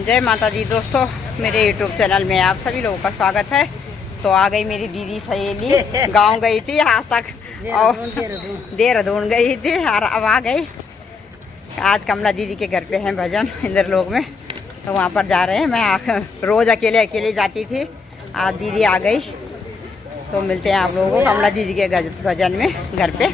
जय माता दी दोस्तों, मेरे यूट्यूब चैनल में आप सभी लोगों का स्वागत है। तो आ गई मेरी दीदी सहेली, गांव गई थी आज तक और देहरादून गई थी और अब आ गई। आज कमला दीदी के घर पे हैं भजन इंद्रलोक में, तो वहाँ पर जा रहे हैं। मैं रोज़ अकेले अकेले जाती थी, आज दीदी आ गई तो मिलते हैं आप लोगों को कमला दीदी के भजन में घर पे।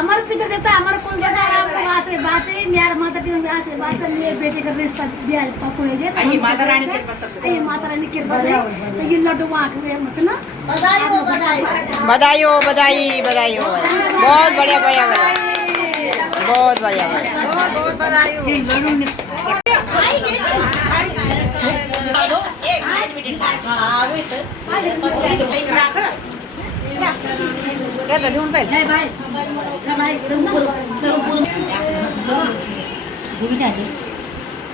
हमारे पिता देवता हमारे कुल देवता आपको आशीर्वाद से मेरे माता पिता के आशीर्वाद से मेरे बेटे का रिश्ता ब्याह पकड़ेंगे ये माता रानी की कृपा सबसे ये माता रानी की कृपा से तो ये लड्डू वहाँ के मचना बधाई हो बधाई बधाई हो बहुत बढ़िया बढ़िया बढ़िया बहुत बढ़िया बहुत बधाई हो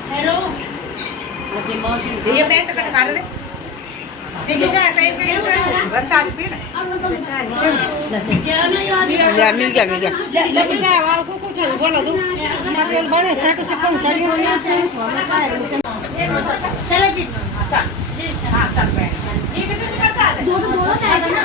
हेलो ये बैग तक लगा दे देखिए चाय कहीं घर चाय पी ना मिल गया लेके जाए वाल को कुछ बोला दो मत बड़े सेट से कौन चलिए चलो जी अच्छा हां चल बैठ ये भी कुछ कर सकते दो जाएगा ना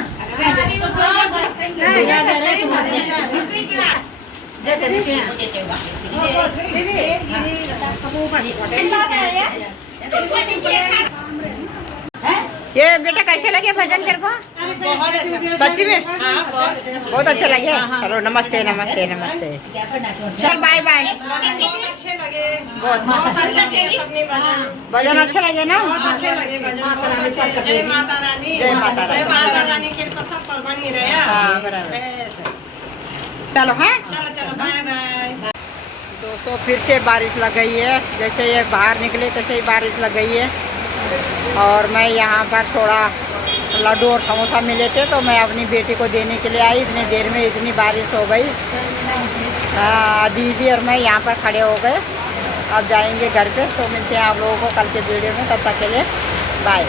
ये बेटा कैसे लगे भजन तेरे को सच्ची में बहुत अच्छे लगे चलो नमस्ते नमस्ते नमस्ते चल बाय बाय अच्छे लगे बहुत भजन अच्छे लगे ना अच्छे लगे जय माता रानी जय माता रानी जय माता रानी के सब पर बनी रहे हाँ बराबर चलो हाँ चलो चलो बाय बाय दोस्तों फिर से बारिश लग गई है जैसे ये बाहर निकले तैसे ही बारिश लग गई है और मैं यहाँ पर थोड़ा लड्डू और समोसा मिले थे तो मैं अपनी बेटी को देने के लिए आई इतनी देर में इतनी बारिश हो गई दीदी और मैं यहाँ पर खड़े हो गए अब जाएंगे घर पे तो मिलते हैं आप लोगों को कल के वीडियो में तब तक के लिए बाय